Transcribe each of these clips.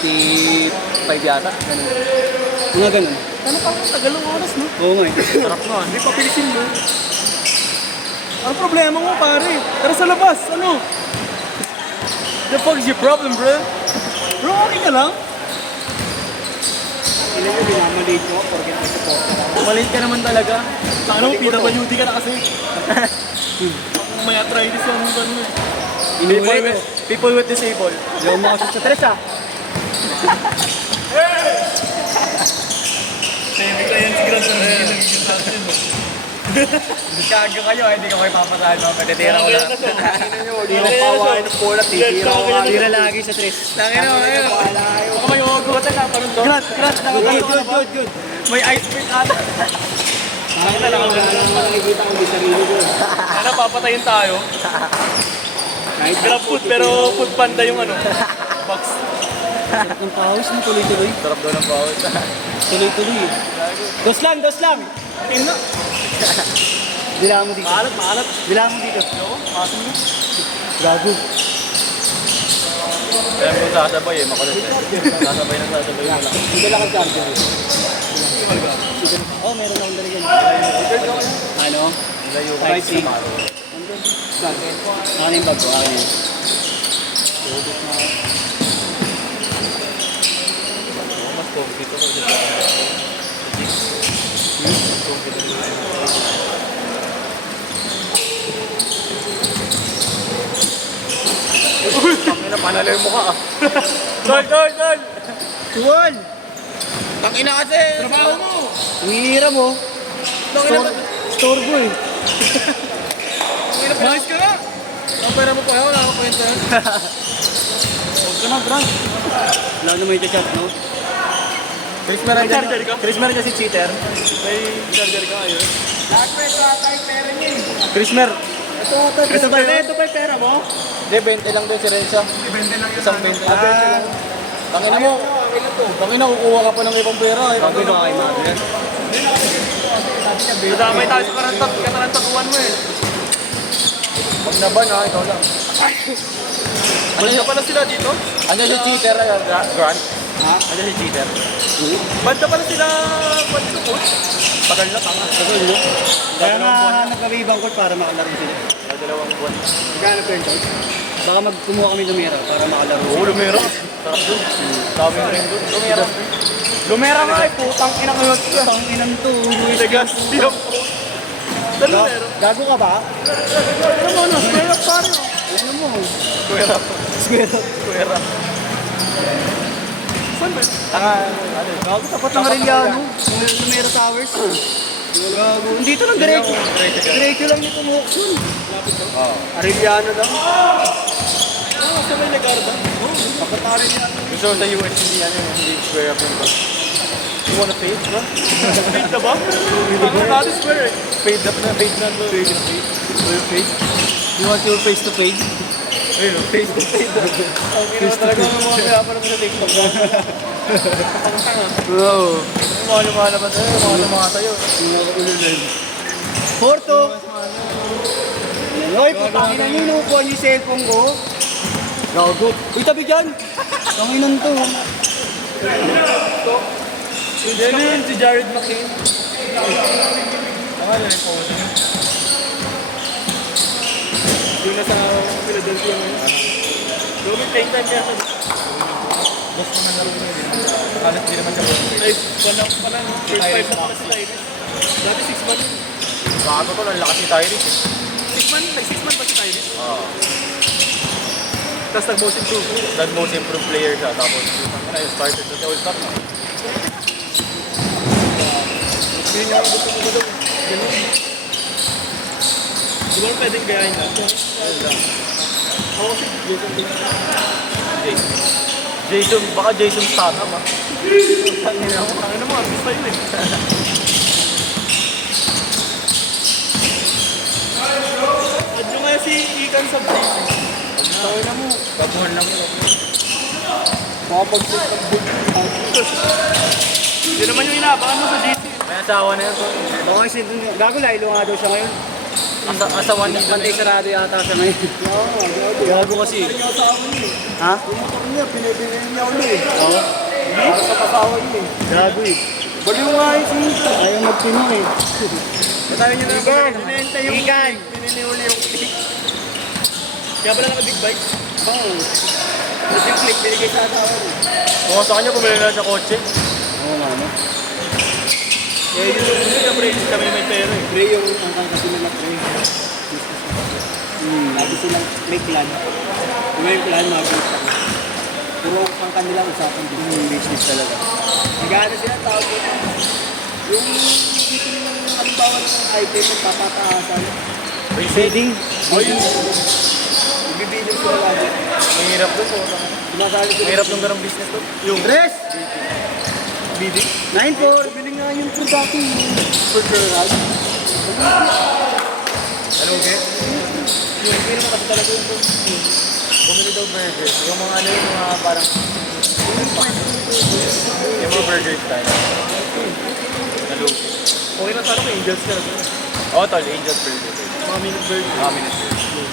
45 yata. Ganun. Mga ganun. Ano pang tagalong oras, no? Oo nga eh. Sarap nga. Hindi pa pilisin mo. Ano problema mo, pare? Tara sa labas, ano? The fuck is your problem, bro? Bro, okay ka lang? Ilan yung binamalate ko, porket may support ka lang. Malate ka naman talaga. Ano mo, PWD ka na kasi. May arthritis yung ganun eh. People with disabled. Hindi ako makashoot sa tres ah. Bigla yan si Grant na Gago kayo, hindi ko kayo papasahan mo. Pagkatira ko lang. Hindi mo pawain ng bola, titira ko. Tira lagi sa tres. Tangin na, ayun. Baka may hugutan na, parang doon. Grant, good. May ice cream ata. Tangin na lang ako nakikita ko di sarili ko. Ano, papatayin tayo. Grab food, pero food panda yung ano. Box. Sarap ng pawis mo, tuloy-tuloy. Sarap doon ang bawal. Tuloy-tuloy. Dos lang. Tingin na. Bilangan mo dito. Maalat. Bilangan mo dito. Masin mo. Gago. Kaya mo sasabay eh, makulit eh. Sasabay mo lang. Hindi lang ang charger. Oh, meron akong dali yan. Ano? Layo ka. Type C. Ano yung bag ko? Ano yun? Mas comfy to. Tangina, panalo yung mukha ah. Tol! Tuwal! Tangina kasi! Trabaho mo! Hihira mo. Store ko eh. Nice ka na! Ang pera mo pa, wala akong kwenta yan. Huwag ka na, Grant. Wala na may chat, no? Chris Meron May charger ka? Chris Meron kasi cheater. May charger ka ayun. Chris Mer. Ito ba yung pera mo? Hindi, 20 lang din si Renza. 20 lang isang 20 lang. Tangina mo. Tangina, kukuha ka pa ng ibang pera. Sabi ba kay Mami? Damay tayo sa katarantakuan mo eh. Pag naban ha, ikaw lang. Ano pala sila dito? Ano si cheater, Grant? Ha? Ano si cheater? Banda pala sila, ba't ito po? Tagal na, tanga. Sabi mo? Kaya nga nagkabibang court para makalaro sila. Dalawang buwan. Magkano po yung court? Baka kumuha kami lumera para makalaro Oo, Lumera. Sarap dun. Dami rin dun. Lumera. Lumera nga eh, putang ina ko yun. Putang inang to. Legas. Lumera. Gago ka ba? Ano mo, no? Square up pare. Ano mo? Square up. Square up. Square up. Saan ba? Gago, tapat ng Arellano. Lumera Towers. Gago. Dito lang diretso. Diretso lang nito mo. Arellano lang. Sa may Lagarda. Tapat ng Arellano. Gusto ko sa US, hindi square up yung ba? You wanna fade, bro? Fade na ba? Ano natin square eh? Fade na. Fade. So you fade? You want your face to fade? Ayun, fade to fade. Ang ginawa talaga ng mga kaya pa naman sa TikTok. Oo. Mga lumalabas tayo, mga lumatayo. Porto! Hoy, putangin na yun. Inuupuan yung cellphone ko. Gago. Uy, tabi dyan. Tanginan to. Yan yun, si Jared McCain. Tama na yung pose niya. Yung nasa Philadelphia ngayon. Gawin playing time niya sa... Boss mo na laro niya din. Halos di naman siya boss. Ay, pala. First five na pala si Tyrese. Dati 6 months. Bago to, lalakas si Tyrese eh. 6 months? Like 6 months ba si Tyrese? Oo. Tapos nag-most improved. Nag-most improved player siya. Tapos, started sa all-star na. Hindi niya gusto mo ba daw? Ganun. Di ba pwedeng gayahin na? Ayun lang. Ako kasi Jason din. Jason, baka Jason Statham ah. Tangin mo, artist pa yun eh. At yung kaya si Ikan sa Breezy. Tawin na mo. Babuhan lang yun. Makapag-sit ng bull. Hindi naman yung inaabangan mo sa GC. May asawa na yan. Baka kasi gago, Lilo nga daw siya ngayon. Asa one dito. Pantay sarado yata siya ngayon. Gago kasi. Ha? Yung motor niya, pinibigyan niya ulit eh. Oo. Para sa pasawa niya eh. Gago eh. Baliw nga yung sinta. Ayaw magpinong eh. Tayo nyo na lang Ikan! binenta yung Ikan! pininiuli yung click. Kaya pala naka big bike. Oo. Tapos yung click binigay sa asawa mo. Kung sa kanya, bumili na sa kotse. Oo nga no. Eh, yun yung siyempre, kami may pera eh. Pre, yung ang kasi nila pre. Lagi silang may plan. Kung may plan, mabilis ako. Puro ang kanilang usapan dito. Business talaga. Nag-ano sila tao po. Yung dito ng halimbawa ng item at papataasan. Trading? O yun. Ibibilang sila lagi. Mahirap doon. Sumasali sila. Mahirap nung ganong business doon. Yung Dress! bidding. 9-4! Bili nga yung product yung burger rag. Ano, okay? Yung pila mo kasi talaga yung bumili daw burger. Yung mga ano yung mga parang yung mga burger style. Nalugi. Okay na sana kung Angels ka na doon. Oo, tol. Angels burger. Mga minute burger. Mga minute burger.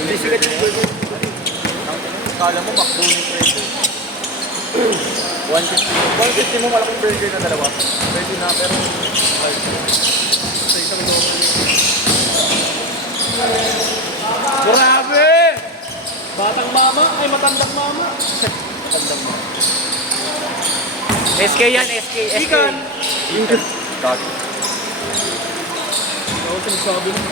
Hindi sikat yung burger. Kala mo, McDo na yung presyo. 150. 150 mo malaking burger na dalawa. Pwede na, pero sa isang local. Grabe! Batang mama ay matandang mama. Tandang mo. SK yan, SK. Ikan. Kag. Ako sinasabi ng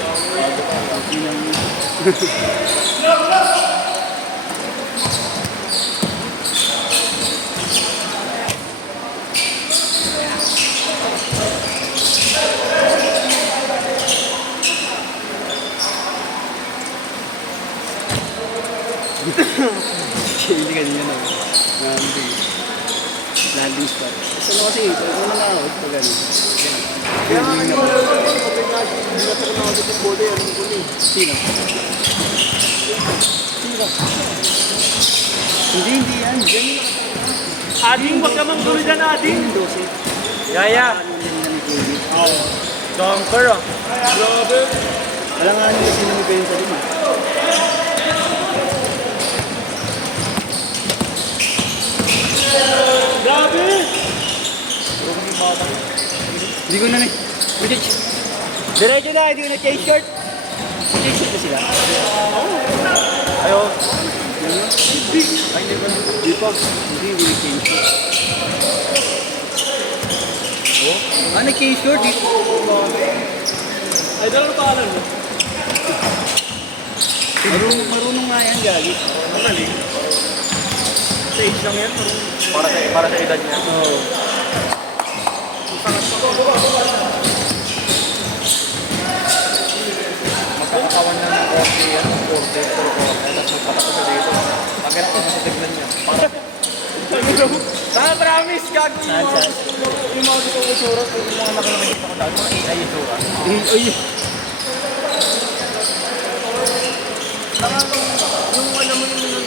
Hindi kanina na. Landing spot. Gusto mo kasi, ito na nga ako. Ito gano'n. Kaya nga ano, hindi na tayo nakagod yung bode, anong bode? Sino? Sino? Hindi yan. Diyan yung Ading, wag ka mang tuloy dyan, Ading. yung 12. Yaya. Ano yung nila ni David? Donker ah. Grabe. Wala nga nila sino ni David sa lima. Grabe. Hindi ko na na. Diretso na, hindi ko na change short. Change short na sila. Ayo. Hindi. Ay, hindi ba? Hindi pa. Hindi na change short. Ah, nag-change short dito. Ay, dalawa pa alam mo. Marunong nga yan, Gagi. Magaling. Stage lang yan. Para sa edad niya. Oo. Magkakatawan na ng korte yan. Korte, puro korte. Tapos magpapako siya dito. Pagkira ka sa tignan niya. Promise, Gag! Saan? Yung mga gusto ko isura, yung mga nakakita ko dati, mga AI isura. Ay, Yung alam mo yung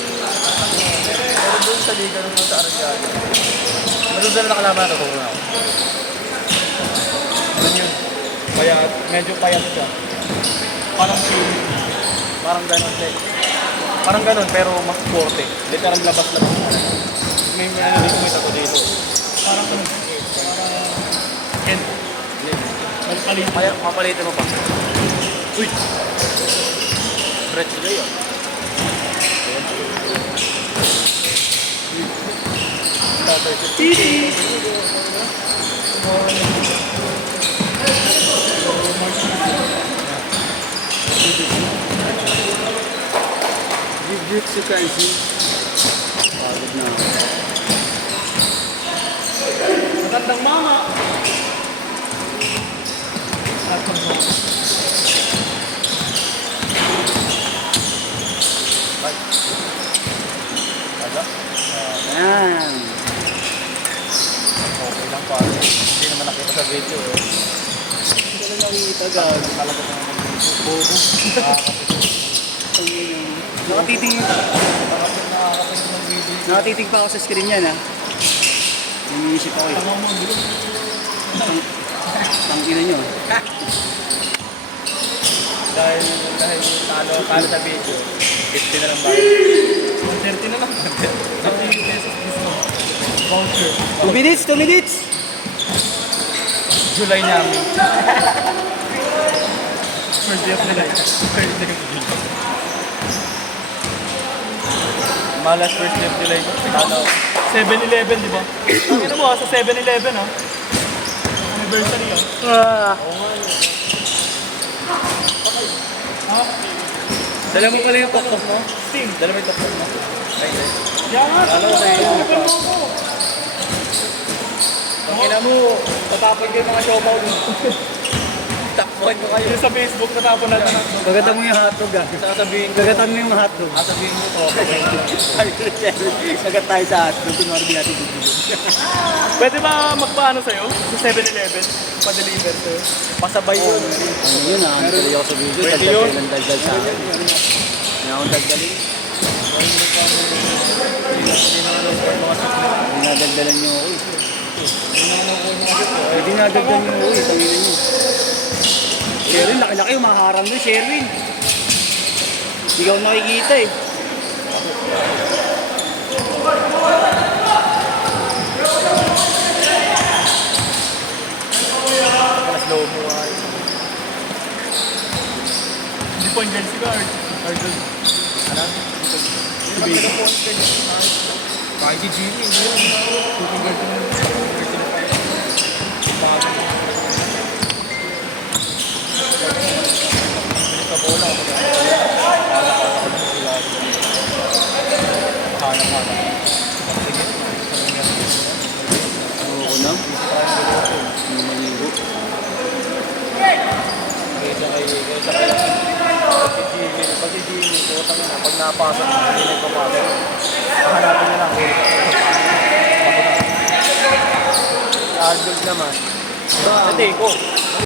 meron doon sa liga nung sa Arasiano. Meron doon nakalaman na tuturo na ako. Doon yun. Payat, medyo payat siya. Parang film. Parang ganon din. Parang ganon pero mas forte. Literal labas-labas. May ano dito, may tato dito. Parang ano? Parang Ken. Mapalitin mo pa. Uy! Stretch sila yun. Titi. Jiu-jitsu kasi. Pagod na ako. Matandang mama. Ada? Ayan. Okay lang pa. Hindi naman nakita sa video eh. Hindi ko na nakikita, Gagi. Akala ko naman Bobo. Nakatiting, nakakapit ng video. nakatitig pa ako sa screen yan, ha. Iniisip ako, eh. Ang ina nyo. Dahil talo sa video, 50 na lang ba? 130 na lang. 30 pesos discount. Voucher. 2 minutes, 2 minutes. July namin. First day of July. First day of July. Malas first day of July ko. Ano? 7-Eleven, di ba? Ang ina mo sa 7-Eleven ah. Anniversary ah. Dala mo pala yung tuktok mo? Steam. Dala mo yung tuktok mo? Ay, ay. Yan nga. Alam ko sa'yo. Pangina mo, tatapon ko yung mga siopaw mo. Takpuan mo kayo. Yung sa Facebook, natapon natin ang Kagatan mo yung hotdog ah. Sasabihin ko. Kagatan mo yung hotdog. Sasabihin mo to. Kagat tayo sa hotdog. Kunwari di natin bibili. Pwede ba magpaano sa'yo? Sa 7-Eleven? Pa-deliver sa'yo? Pasabay yun. Ano yun ah? Ano tuloy ako sa video? Pwede Dagdag yun. kayo ng dagdag sa akin. Hindi akong dagdalin. Dinadagdalan niyo ako eh. Dinadagdalan niyo ako eh. Tangina niyo. Sherwin, laki-laki yung maharang doon, Sherwin. Hindi ka ako nakikita eh. Mas low mo ay. Hindi po yung jersey ko, Arjun. Ano? Hindi ba po yung jersey? Kahit si Jimmy, hindi yun. Shooting guard ko ng jersey na pa yun. Bago. Bilis ka bola ako. Hanap-hanap. Sige. Oo na. Hindi maligo. Pag si Jimmy, putang na, pag napasok, hindi na ipapasok. Hanapin na lang. Argold naman. Sa Teco.